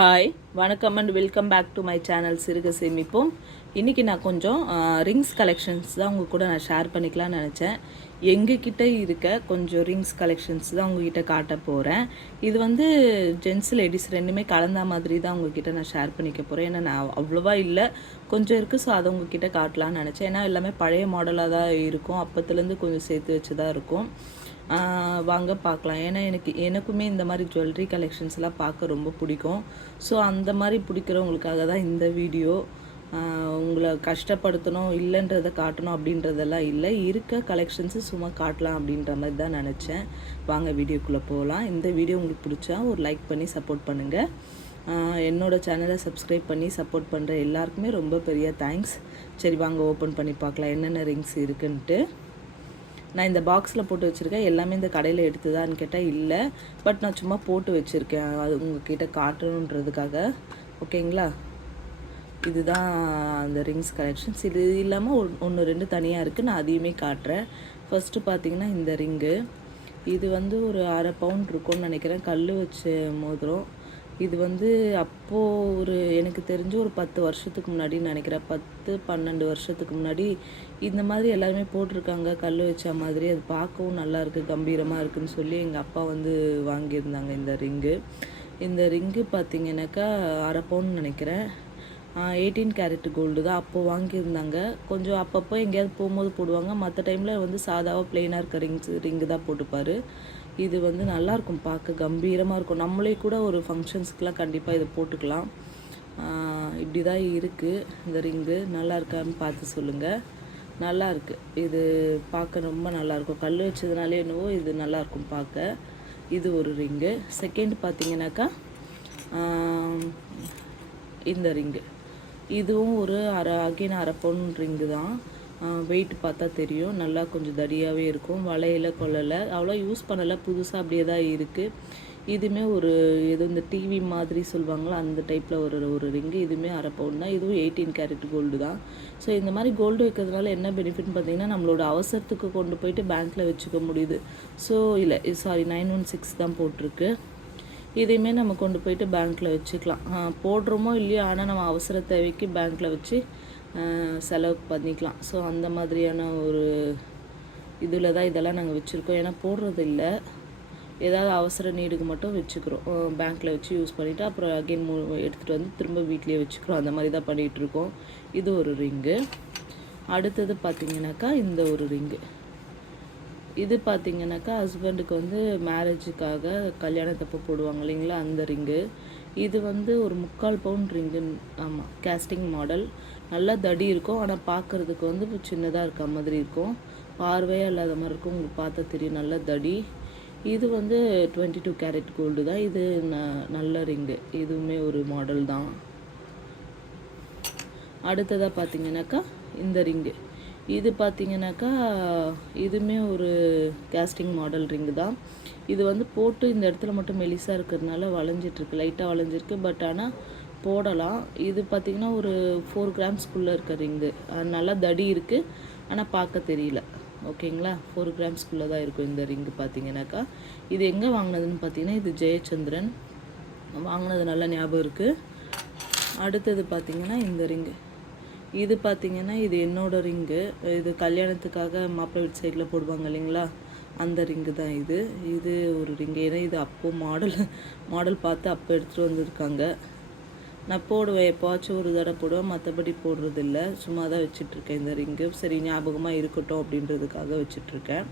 Hi வணக்கம் and welcome back to my channel சிறுக சேமிப்போம். இன்றைக்கி நான் கொஞ்சம் ரிங்ஸ் கலெக்ஷன்ஸ் தான் உங்கள் கூட நான் ஷேர் பண்ணிக்கலாம்னு நினச்சேன். எங்ககிட்ட இருக்க கொஞ்சம் ரிங்ஸ் கலெக்ஷன்ஸ் தான் உங்ககிட்ட காட்ட போகிறேன். இது வந்து ஜென்ஸ் லேடிஸ் ரெண்டுமே கலந்த மாதிரி தான் உங்ககிட்ட நான் ஷேர் பண்ணிக்க போகிறேன். ஏன்னா நான் அவ்வளோவா இல்லை, கொஞ்சம் இருக்குது. ஸோ அதை உங்ககிட்ட காட்டலான்னு நினச்சேன். ஏன்னா எல்லாமே பழைய மாடலாக தான் இருக்கும், அப்போத்துலேருந்து கொஞ்சம் சேர்த்து வச்சு தான் இருக்கும். வாங்க பார்க்கலாம். ஏன்னா எனக்குமே இந்த மாதிரி ஜுவல்லரி கலெக்ஷன்ஸ்லாம் பார்க்க ரொம்ப பிடிக்கும். ஸோ அந்த மாதிரி பிடிக்கிறவங்களுக்காக தான் இந்த வீடியோ. உங்களை கஷ்டப்படுத்தணும் இல்லைன்றதை காட்டணும் அப்படின்றதெல்லாம் இல்லை, இருக்க கலெக்ஷன்ஸு சும்மா காட்டலாம் அப்படின்ற மாதிரி தான் நினச்சேன். வாங்க வீடியோக்குள்ளே போகலாம். இந்த வீடியோ உங்களுக்கு பிடிச்சா ஒரு லைக் பண்ணி சப்போர்ட் பண்ணுங்கள். என்னோடய சேனலை சப்ஸ்கிரைப் பண்ணி சப்போர்ட் பண்ணுற எல்லாருக்குமே ரொம்ப பெரிய தேங்க்ஸ். சரி வாங்க ஓப்பன் பண்ணி பார்க்கலாம் என்னென்ன ரிங்ஸ் இருக்குன்ட்டு. நான் இந்த பாக்ஸில் போட்டு வச்சுருக்கேன். எல்லாமே இந்த கடையில் எடுத்துதான்னு கேட்டால் இல்லை, பட் நான் சும்மா போட்டு வச்சுருக்கேன், அது உங்கள்கிட்ட காட்டணுன்றதுக்காக. ஓகேங்களா, இதுதான் அந்த ரிங்ஸ் கலெக்ஷன்ஸ். இது இல்லாமல் ஒன்று ரெண்டு தனியாக இருக்குது, நான் அதையுமே காட்டுறேன். ஃபஸ்ட்டு பார்த்தீங்கன்னா இந்த ரிங்கு, இது வந்து ஒரு 1/2 பவுண்ட் இருக்கும்னு நினைக்கிறேன், கல் வச்ச மோதிரம். இது வந்து அப்போது எனக்கு தெரிஞ்சு ஒரு 10 வருஷத்துக்கு முன்னாடி நினைக்கிறேன், 10-12 வருஷத்துக்கு முன்னாடி இந்த மாதிரி எல்லாருமே போட்டிருக்காங்க கல் வச்ச மாதிரி. அது பார்க்கவும் நல்லாயிருக்கு, கம்பீரமாக இருக்குதுன்னு சொல்லி எங்கள் அப்பா வந்து வாங்கியிருந்தாங்க இந்த ரிங்கு. இந்த ரிங்கு பார்த்திங்கனாக்கா 1/2 பவுண்ட் நினைக்கிறேன், 18 கேரட் கோல்டு தான் அப்போது வாங்கியிருந்தாங்க. கொஞ்சம் அப்பப்போ எங்கேயாவது போகும்போது போடுவாங்க, மற்ற டைமில் வந்து சாதாவாக ப்ளெயினாக இருக்க ரிங்கு தான் போட்டுப்பார். இது வந்து நல்லாயிருக்கும், பார்க்க கம்பீரமாக இருக்கும். நம்மளே கூட ஒரு ஃபங்க்ஷன்ஸ்க்கெலாம் கண்டிப்பாக இதை போட்டுக்கலாம். இப்படி தான் இருக்குது இந்த ரிங்கு. நல்லா இருக்கான்னு பார்த்து சொல்லுங்கள். நல்லாயிருக்கு, இது பார்க்க ரொம்ப நல்லாயிருக்கும். கல் வச்சதுனாலே என்னவோ இது நல்லாயிருக்கும் பார்க்க. இது ஒரு ரிங்கு. செகண்ட் பார்த்திங்கனாக்கா இந்த ரிங்கு, இதுவும் ஒரு அகைன் 1/2 பவுண்ட் ரிங்கு தான். வெயிட் பார்த்தா தெரியும், நல்லா கொஞ்சம் தடியாகவே இருக்கும். வளையல கொள்ளலை, அவ்வளோ யூஸ் பண்ணலை, புதுசாக அப்படியே தான் இருக்குது. இதுவுமே ஒரு ஏதோ இந்த டிவி மாதிரி சொல்லுவாங்களோ அந்த டைப்பில் ஒரு ரிங்கு. இதுவுமே 1/2 பவுண்ட் தான். இதுவும் 18 கேரட் கோல்டு தான். ஸோ இந்த மாதிரி கோல்டு வைக்கிறதுனால என்ன பெனிஃபிட்னு பார்த்தீங்கன்னா, நம்மளோட அவசரத்துக்கு கொண்டு போயிட்டு பேங்க்கில் வச்சுக்க முடியுது. ஸோ இல்லை, சாரி 916 தான் போட்டிருக்கு. இதையுமே நம்ம கொண்டு போயிட்டு பேங்க்கில் வச்சுக்கலாம். போடுறோமோ இல்லையோ, ஆனால் நம்ம அவசர தேவைக்கு பேங்க்கில் வச்சு செலவு பண்ணிக்கலாம். ஸோ அந்த மாதிரியான ஒரு இதில் தான் இதெல்லாம் நாங்கள் வச்சுருக்கோம். ஏன்னா போடுறது இல்லை, ஏதாவது அவசர நீடுக்கு மட்டும் வச்சுக்கிறோம், பேங்க்கில் வச்சு யூஸ் பண்ணிவிட்டு அப்புறம் அகெயின் எடுத்துகிட்டு வந்து திரும்ப வீட்லேயே வச்சுக்கிறோம். அந்த மாதிரி தான் பண்ணிகிட்ருக்கோம். இது ஒரு ரிங்கு. அடுத்தது பார்த்திங்கனாக்கா இந்த ஒரு ரிங்கு. இது பார்த்திங்கனாக்கா ஹஸ்பண்டுக்கு வந்து மேரேஜுக்காக கல்யாணத்தப்போ போடுவாங்க இல்லைங்களா, அந்த ரிங்கு. இது வந்து ஒரு 3/4 பவுண்ட் ரிங்கு. ஆமாம், கேஸ்டிங் மாடல். நல்லா தடி இருக்கும், ஆனால் பார்க்குறதுக்கு வந்து சின்னதாக இருக்க மாதிரி இருக்கும், பார்வையாக இல்லாத மாதிரி இருக்கும். உங்களுக்கு பார்த்தா தெரியும், நல்ல தடி. இது வந்து 22 கேரட் கோல்டு தான். இது நல்ல ரிங்கு, இதுவுமே ஒரு மாடல் தான். அடுத்ததாக பார்த்திங்கனாக்கா இந்த ரிங்கு. இது பார்த்திங்கனாக்கா இதுவுமே ஒரு கேஸ்டிங் மாடல் ரிங்கு தான். இது வந்து போட்டு இந்த இடத்துல மட்டும் மெலிசாக இருக்கிறதுனால வளைஞ்சிட்ருக்கு, லைட்டாக வளைஞ்சிருக்கு, பட் ஆனால் போடலாம். இது பார்த்திங்கன்னா ஒரு 4 கிராம்ஸ்குள்ளே இருக்க ரிங்கு. நல்லா தடி இருக்குது, ஆனால் பார்க்க தெரியல. ஓகேங்களா, 4 கிராம்ஸ்குள்ளே தான் இருக்கும் இந்த ரிங்கு பார்த்திங்கனாக்கா. இது எங்கே வாங்கினதுன்னு பார்த்தீங்கன்னா, இது ஜெயச்சந்திரன் வாங்கினது நல்லா ஞாபகம் இருக்குது. அடுத்தது பார்த்திங்கன்னா இந்த ரிங்கு. இது பார்த்திங்கன்னா இது என்னோடய ரிங்கு. இது கல்யாணத்துக்காக மாப்பிள்ளை வீட்டு சைடில் போடுவாங்க இல்லைங்களா, அந்த ரிங்கு தான் இது. இது ஒரு ரிங்கு. ஏன்னா இது அப்போது மாடல் பார்த்து அப்போ எடுத்துகிட்டு வந்திருக்காங்க. நான் போடுவேன், எப்போவாச்சும் ஒரு தடவை போடுவேன், மற்றபடி போடுறதில்ல, சும்மா தான் வச்சிட்ருக்கேன் இந்த ரிங்கு. சரி ஞாபகமாக இருக்கட்டும் அப்படின்றதுக்காக வச்சிட்ருக்கேன்.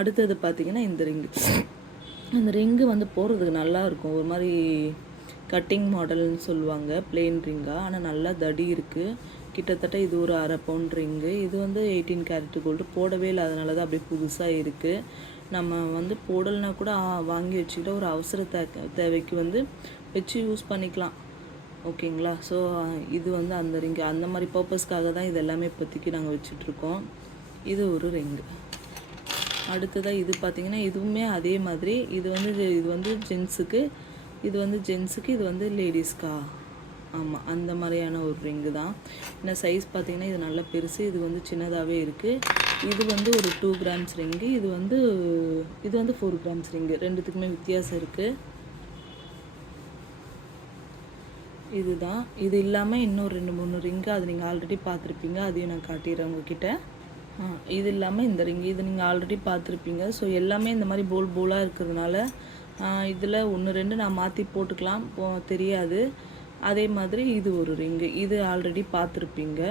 அடுத்தது பார்த்திங்கன்னா இந்த ரிங்கு. இந்த ரிங்கு வந்து போடுறதுக்கு நல்லாயிருக்கும், ஒரு மாதிரி கட்டிங் மாடல்னு சொல்லுவாங்க, பிளெயின் ரிங்காக, ஆனால் நல்லா தடி இருக்குது. கிட்டத்தட்ட இது ஒரு 1/2 பவுண்ட் ரிங்கு. இது வந்து 18 கேரட் கோல்டு. போடவே இல்லை, அதனால தான் அப்படியே புதுசாக இருக்குது. நம்ம வந்து போடலைனா கூட வாங்கி வச்சுக்கிட்ட ஒரு அவசர தேவைக்கு வந்து வச்சு யூஸ் பண்ணிக்கலாம். ஓகேங்களா, ஸோ இது வந்து அந்த ரிங்கு, அந்த மாதிரி பர்பஸ்க்காக தான் இது எல்லாமே இப்போதைக்கு நாங்கள் வச்சிட்ருக்கோம். இது ஒரு ரிங்கு. அடுத்ததாக இது பார்த்திங்கன்னா இதுவுமே அதே மாதிரி. இது வந்து ஜென்ஸுக்கு, இது வந்து லேடிஸ்க்கா. ஆமாம், அந்த மாதிரியான ஒரு ரிங்கு தான். ஏன்னா சைஸ் பார்த்திங்கன்னா இது நல்லா பெருசு, இது வந்து சின்னதாகவே இருக்குது. இது வந்து ஒரு 2 கிராம்ஸ் ரிங்கு. இது வந்து 4 கிராம்ஸ் ரிங்கு. ரெண்டுத்துக்குமே வித்தியாசம் இருக்குது. இதுதான். இது இல்லாமல் இன்னும் 2 3 ரிங்கு அது நீங்கள் ஆல்ரெடி பார்த்துருப்பீங்க. அதையும் நான் காட்டிடுறேன் உங்ககிட்ட. இது இல்லாமல் இந்த ரிங்கு இது நீங்கள் ஆல்ரெடி பார்த்துருப்பீங்க. ஸோ எல்லாமே இந்த மாதிரி போலாக இருக்கிறதுனால இதில் 1 2 நான் மாற்றி போட்டுக்கலாம் தெரியாது. அதே மாதிரி இது ஒரு ரிங்கு, இது ஆல்ரெடி பார்த்துருப்பீங்க.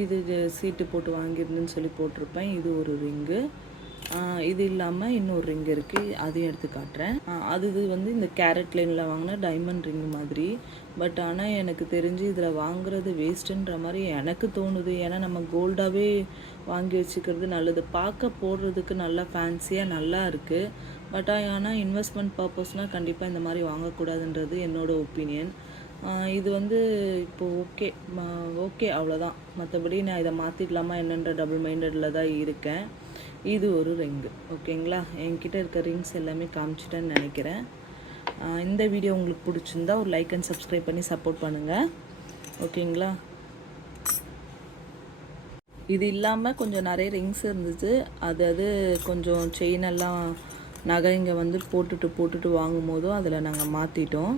இது சீட்டு போட்டு வாங்கியிருந்துன்னு சொல்லி போட்டிருப்பேன். இது ஒரு ரிங்கு. இது இல்லாமல் இன்னொரு ரிங் இருக்குது, அதையும் எடுத்து காட்டுறேன். இது வந்து இந்த கேரட் லைனில் வாங்கின டைமண்ட் ரிங்கு மாதிரி. பட் ஆனால் எனக்கு தெரிஞ்சு இதில் வாங்குறது வேஸ்ட்டுன்ற மாதிரி எனக்கு தோணுது. ஏன்னா நம்ம கோல்டாகவே வாங்கி வச்சுக்கிறது நல்லது. பார்க்க போடுறதுக்கு நல்லா ஃபேன்சியாக நல்லா இருக்குது. பட் ஆனால் இன்வெஸ்ட்மெண்ட் பர்பஸ்னால் கண்டிப்பாக இந்த மாதிரி வாங்கக்கூடாதுன்றது என்னோடய ஒப்பீனியன். இது வந்து இப்போது ஓகே அவ்வளோதான். மற்றபடி நான் இதை மாற்றிக்கலாமா என்னன்ற டபுள் மைண்டடில் தான் இருக்கேன். இது ஒரு ரிங்கு, ஓகேங்களா. என்கிட்ட இருக்க ரிங்ஸ் எல்லாமே காமிச்சிட்டேன்னு நினைக்கிறேன். இந்த வீடியோ உங்களுக்கு பிடிச்சிருந்தா ஒரு லைக் அண்ட் சப்ஸ்கிரைப் பண்ணி சப்போர்ட் பண்ணுங்கள், ஓகேங்களா. இது இல்லாமல் கொஞ்சம் நிறைய ரிங்ஸ் இருந்துச்சு. அது கொஞ்சம் செயினெல்லாம் நகைங்க வந்து போட்டுட்டு வாங்கும் போதும் அதில் நாங்கள் மாற்றிட்டோம்.